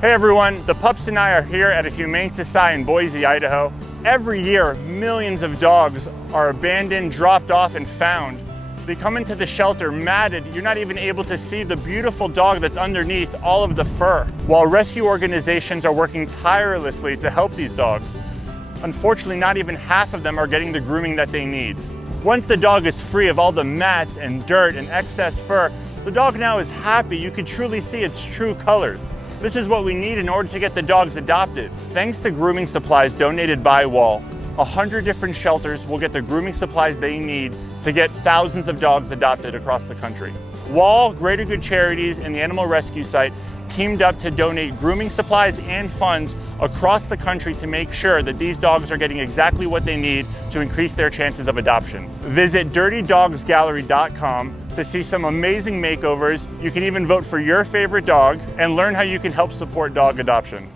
Hey everyone, the pups and I are here at a humane society in Boise, Idaho. Every year, millions of dogs are abandoned, dropped off, and found. They come into the shelter matted. You're not even able to see the beautiful dog that's underneath all of the fur. While rescue organizations are working tirelessly to help these dogs, unfortunately, not even half of them are getting the grooming that they need. Once the dog is free of all the mats and dirt and excess fur, the dog now is happy. You can truly see its true colors. This is what we need in order to get the dogs adopted. Thanks to grooming supplies donated by WAL, 100 different shelters will get the grooming supplies they need to get thousands of dogs adopted across the country. WAL, Greater Good Charities, and the Animal Rescue Site teamed up to donate grooming supplies and funds across the country to make sure that these dogs are getting exactly what they need to increase their chances of adoption. Visit dirtydogsgallery.com to see some amazing makeovers. You can even vote for your favorite dog and learn how you can help support dog adoption.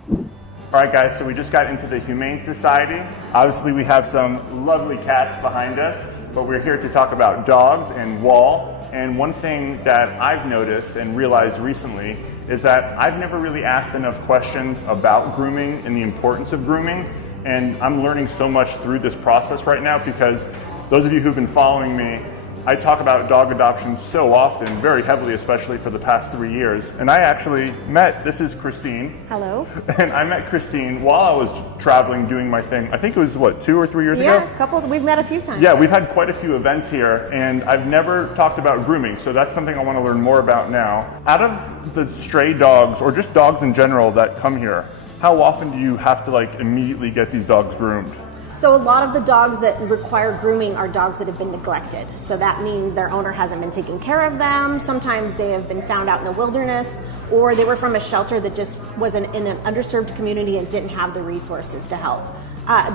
All right guys, so we just got into the Humane Society. Obviously we have some lovely cats behind us, but we're here to talk about dogs and WAL. And one thing that I've noticed and realized recently is that I've never really asked enough questions about grooming and the importance of grooming. And I'm learning so much through this process right now because those of you who've been following me, I talk about dog adoption so often, very heavily, especially for the past 3 years. And I actually met, this is Christine. Hello. And I met Christine while I was traveling doing my thing. I think it was, what, 2 or 3 years ago? Yeah, we've met a few times. Yeah, we've had quite a few events here, and I've never talked about grooming, so that's something I want to learn more about now. Out of the stray dogs, or just dogs in general that come here, how often do you have to like immediately get these dogs groomed? So a lot of the dogs that require grooming are dogs that have been neglected. So that means their owner hasn't been taking care of them. Sometimes they have been found out in the wilderness, or they were from a shelter that just was in an underserved community and didn't have the resources to help.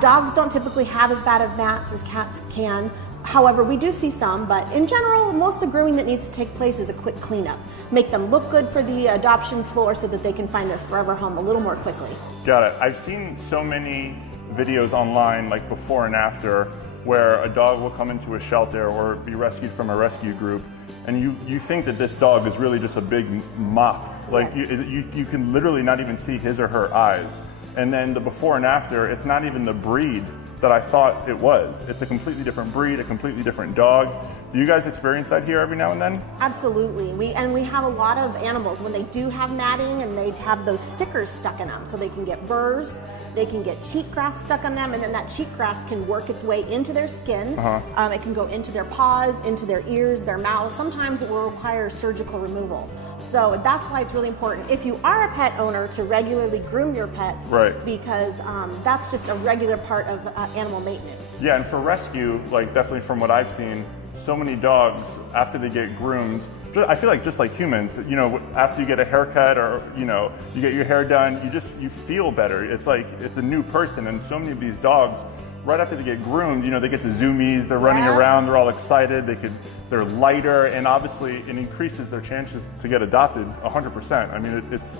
Dogs don't typically have as bad of mats as cats can. However, we do see some, but in general, most of the grooming that needs to take place is a quick cleanup. Make them look good for the adoption floor so that they can find their forever home a little more quickly. Got it. I've seen so many videos online, like before and after, where a dog will come into a shelter or be rescued from a rescue group, and you think that this dog is really just a big mop. Like you can literally not even see his or her eyes. And then the before and after, it's not even the breed that I thought it was. It's a completely different breed, a completely different dog. Do you guys experience that here every now and then? Absolutely. We have a lot of animals when they do have matting and they have those stickers stuck in them, so they can get burrs. They can get cheatgrass stuck on them, and then that cheatgrass can work its way into their skin. It can go into their paws, into their ears, their mouths. Sometimes it will require surgical removal. So that's why it's really important, if you are a pet owner, to regularly groom your pets, right? Because that's just a regular part of animal maintenance. Yeah, and for rescue, like definitely from what I've seen, so many dogs, after they get groomed, I feel like just like humans, you know, after you get a haircut or, you know, you get your hair done, you feel better. It's like, it's a new person. And so many of these dogs, right after they get groomed, you know, they get the zoomies, they're running around, they're all excited, they're lighter, and obviously it increases their chances to get adopted 100%. I mean, it's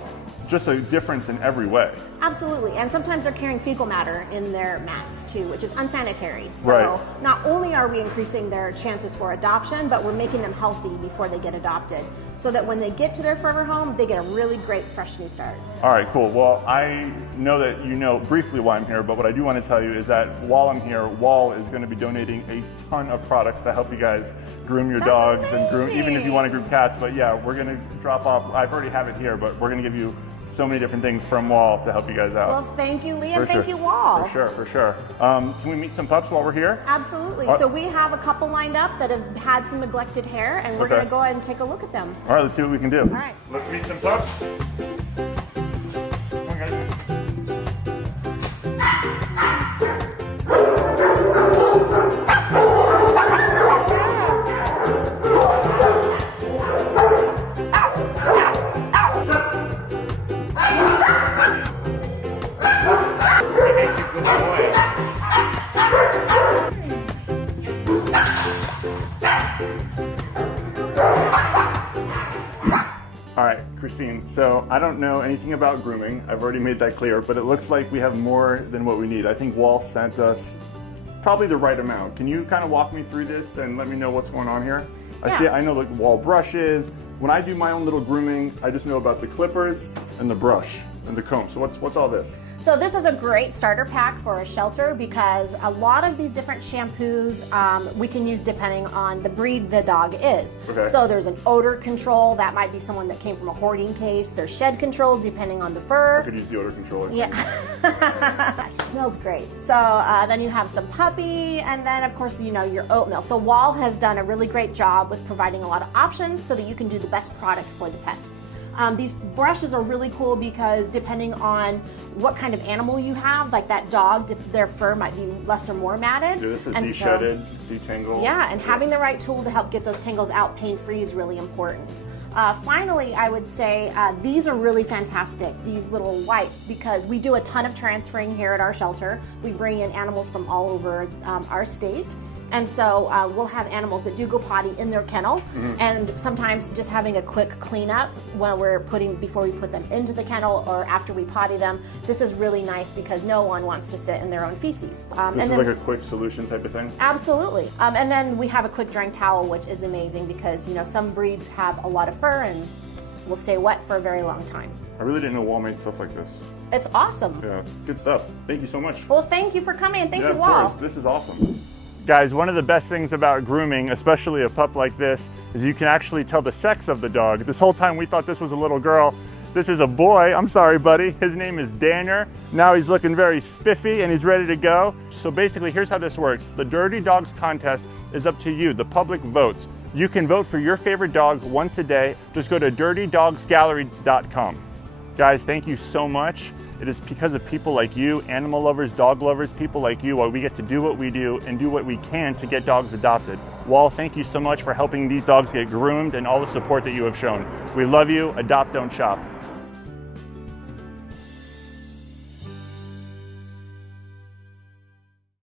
just a difference in every way. Absolutely, and sometimes they're carrying fecal matter in their mats too, which is unsanitary. So not only are we increasing their chances for adoption, but we're making them healthy before they get adopted, so that when they get to their forever home, they get a really great fresh new start. All right, cool. Well, I know that you know briefly why I'm here, but what I do want to tell you is that while I'm here, WAL is going to be donating a ton of products to help you guys groom your dogs and groom, even if you want to groom cats. But yeah, we're going to drop off, I already have it here, but we're going to give you so many different things from WAL to help you guys out. Well, thank you, Lee, and thank you, WAL. For sure. Can we meet some pups while we're here? Absolutely. So we have a couple lined up that have had some neglected hair, and we're going to go ahead and take a look at them. All right, let's see what we can do. All right. Let's meet some pups. Come on, guys. All right, Christine, so I don't know anything about grooming. I've already made that clear, but it looks like we have more than what we need. I think WAL sent us probably the right amount. Can you kind of walk me through this and let me know what's going on here? I know like WAL brushes. When I do my own little grooming, I just know about the clippers and the brush. And the comb. So what's all this? So this is a great starter pack for a shelter because a lot of these different shampoos we can use depending on the breed the dog is. Okay. So there's an odor control. That might be someone that came from a hoarding case. There's shed control depending on the fur. I could use the odor controller. Yeah. It smells great. So then you have some puppy, and then of course, you know, your oatmeal. So Wall has done a really great job with providing a lot of options so that you can do the best product for the pet. These brushes are really cool because depending on what kind of animal you have, like that dog, their fur might be less or more matted. Yeah, this is de-shedded, detangle. Yeah, and having the right tool to help get those tangles out pain-free is really important. Finally, I would say these are really fantastic, these little wipes, because we do a ton of transferring here at our shelter. We bring in animals from all over our state. And so we'll have animals that do go potty in their kennel, and sometimes just having a quick cleanup when we're before we put them into the kennel or after we potty them. This is really nice because no one wants to sit in their own feces. This is like a quick solution type of thing? Absolutely. And then we have a quick drying towel, which is amazing because, you know, some breeds have a lot of fur and will stay wet for a very long time. I really didn't know Wall made stuff like this. It's awesome. Yeah, good stuff. Thank you so much. Well, thank you for coming, and thank you, of Wall. course. This is awesome. Guys, one of the best things about grooming, especially a pup like this, is you can actually tell the sex of the dog. This whole time we thought this was a little girl. This is a boy. I'm sorry, buddy. His name is Daniel. Now he's looking very spiffy and he's ready to go. So basically, here's how this works. The Dirty Dogs contest is up to you. The public votes. You can vote for your favorite dog once a day. Just go to dirtydogsgallery.com. Guys, thank you so much. It is because of people like you, animal lovers, dog lovers, people like you, why we get to do what we do and do what we can to get dogs adopted. Wall, thank you so much for helping these dogs get groomed and all the support that you have shown. We love you. Adopt, don't shop.